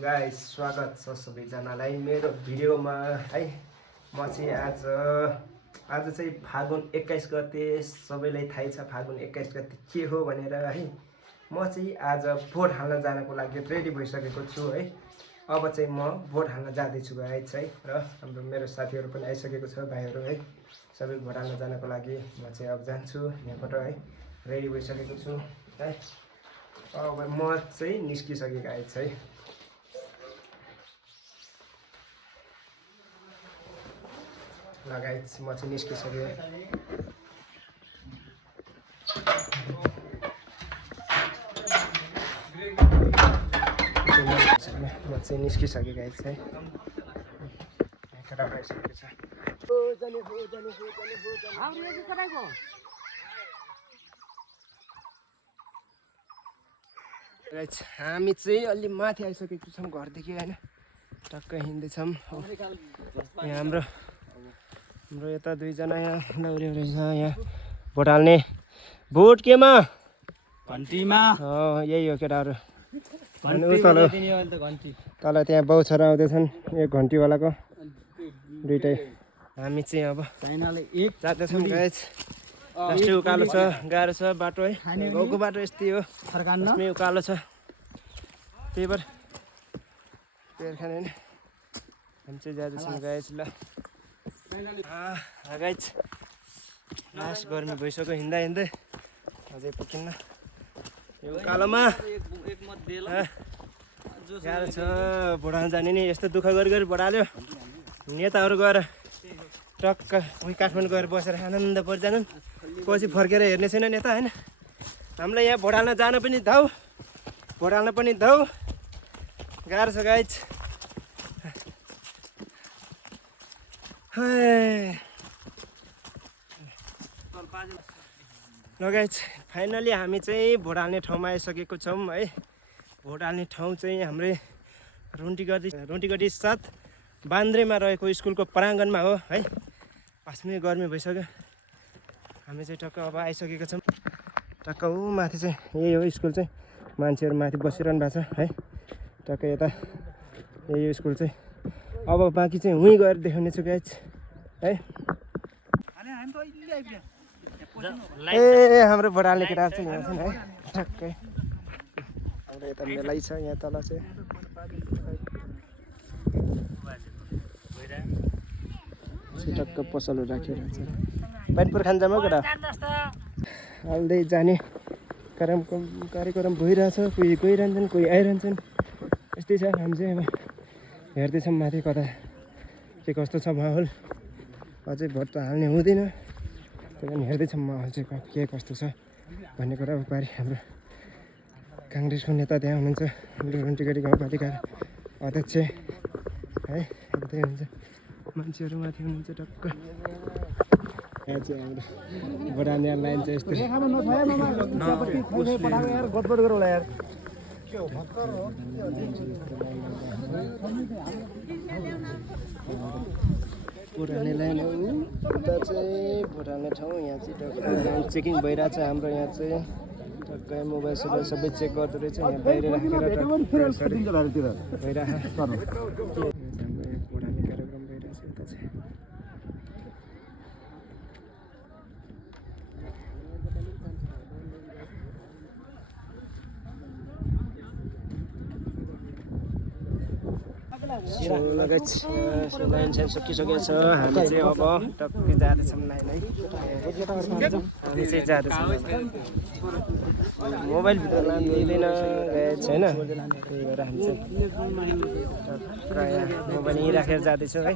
Guys, स्वागत छ सबैजनालाई मेरो भिडियोमा है। म चाहिँ आज चाहिँ फागुन 21 गते, सबैलाई थाहै छ फागुन 21 गते के हो भनेर है। म चाहिँ आज भोट हाल्न जानको लागि रेडी भइसकेको छु है। अब चाहिँ म भोट हाल्न जाँदैछु गाइस है। र हाम्रो मेरो साथीहरू पनि आइसकेको छ, भाइहरू है। सबै भोट हाल्न जानको लागि म चाहिँ अब जान्छु यहाँबाट है। रेडी भइसकेको छु है। अब म चाहिँ निस्किसकेँ गाइस है। लगाइज म चाहिँ निस्किसकेँ। म चाहिँ निस्किसकेँ गाइज है। आइसकेको छ। गाइज हामी चाहिँ अलि माथि आइसकेको छौँ घरदेखि होइन। टक्कै हिँड्दैछौँ। यहाँ हाम्रो यता दुईजना यहाँ दौड्यो रहेछ। यहाँ भोट हाल्ने। भोट केमा? घन्टीमा। यही हो केटाहरू। तल त्यहाँ बाउ छोरा आउँदैछन् एक घन्टीवालाको दुइटै। हामी चाहिँ अब जाँदैछौँ गाइज। लास्टै उकालो छ, गाह्रो छ बाटो है। गाउँको बाटो यस्तै हो, फर्कान्नै उकालो छ। त्यही भएर पेर खाने होइन। हामी चाहिँ जाँदैछौँ गाइज। ल गाइज लास्ट गर्मी भइसक्यो हिँड्दा हिँड्दै। अझै पुगिन्न यो उकालोमा। गाह्रो छ भोट हाल्न जाने नि। यस्तो दुःख गरी भोट हाल्यो। नेताहरू गएर टक्क उही काठमाडौँ गएर बसेर आनन्द परिजानुन्। पछि फर्केर हेर्ने छैन नेता होइन। हामीलाई यहाँ भोट हाल्न जान पनि धाउ, भोट हाल्न पनि धाउ। गाह्रो छ गाइज। ल गाइज फाइनली हामी चाहिँ भोट हाल्ने ठाउँमा आइसकेको छौँ है। भोट हाल्ने ठाउँ चाहिँ हाम्रै रुन्टीगढी साथ बान्द्रेमा रहेको स्कुलको प्राङ्गणमा हो है। पासमै गर्मी भइसक्यो। हामी चाहिँ टक्क अब आइसकेको छौँ। टक्क ऊ माथि चाहिँ यही हो स्कुल चाहिँ। मान्छेहरू माथि बसिरहनु भएको छ है। टक्क यता यही हो स्कुल चाहिँ। अब बाँकी चाहिँ उहीँ गएर देखाउने छु गाइज है। ए हाम्रो भोट हाल्ने केटाहरू चाहिँ यहाँ छन् है। ठक्कै हाम्रो यता मेलै छ यहाँ तल चाहिँ। टक्क पसलहरू राखिरहेको छ। पानीपुर खान जाऊँ केटा? हाल्दै जाने कार्यक्रम भइरहेछ। कोही गइरहन्छन्, कोही आइरहन्छन्। यस्तै छ। हामी चाहिँ अब हेर्दैछौँ माथि कता के कस्तो छ माहौल। अझै भोट त हाल्ने हुँदैन, त्यही पनि हेर्दैछौँ माहौल चाहिँ के कस्तो छ भन्ने कुरा। पारि हाम्रो काङ्ग्रेसको नेता त्यहाँ हुनुहुन्छ, हाम्रो रुन्टीगढी गाउँपालिका अध्यक्ष है। त्यही हुन्छ मान्छेहरू माथि हुनुहुन्छ टक्क। यहाँ चाहिँ हाम्रो भोट हाल्ने लाइन चाहिँ यस्तो। भोट हाल्ने लाइन हो उता चाहिँ भोट हाल्ने ठाउँ। यहाँ चाहिँ लाइन चेकिङ भइरहेछ हाम्रो। यहाँ चाहिँ टक्कै मोबाइल सोबाइल सबै चेक गर्दो रहेछ। यहाँ बाहिर राखेर भइरहेछ। भोट हाल्ने कार्यक्रम भइरहेछ यता चाहिँ। लाइन चाहिँ सकिसकेको छ। हामी चाहिँ अब टक्कै जाँदैछौँ लाइन है। हामी चाहिँ जाँदैछौँ। मोबाइलभित्र लानु दिँदैन गाइज होइन। त्यही भएर हामी चाहिँ टक्क मोबाइल यहीँ राखेर जाँदैछौँ है।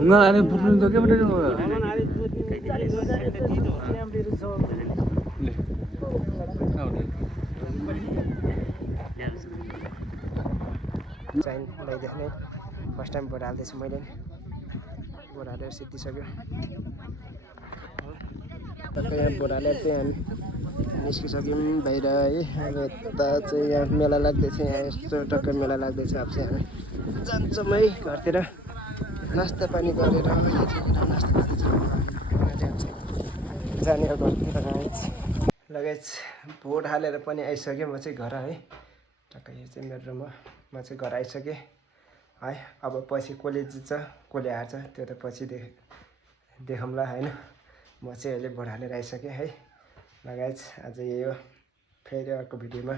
ढुङ्गा फुट्नु त के पठाइदिनु भयो? साइन लगाइदिने। फर्स्ट टाइम भोट हाल्दैछु मैले। भोट हालेर सिद्धिसक्यो। टक्कै यहाँ भोट हालेर चाहिँ हामी निस्किसक्यौँ बाहिर है। अब यता चाहिँ यहाँ मेला लाग्दैछ, यहाँ यस्तो टक्क मेला लाग्दैछ। अब चाहिँ हामी जान्छौँ है घरतिर नास्ता पानी गरेर नास्ता पानी जाने अब घरतिर लगाइज भोट हालेर पनि आइसकेँ म चाहिँ घर है। टक्क यो चाहिँ मेरो रुम हो, म चाहिँ घर आइसकेँ है। अब पछि कसले जित्छ कसले हार्छ त्यो त पछि देखौँला होइन। म चाहिँ अहिले भोट हालेर आइसकेँ है। लगाइज आज यही हो, फेरि अर्को भिडियोमा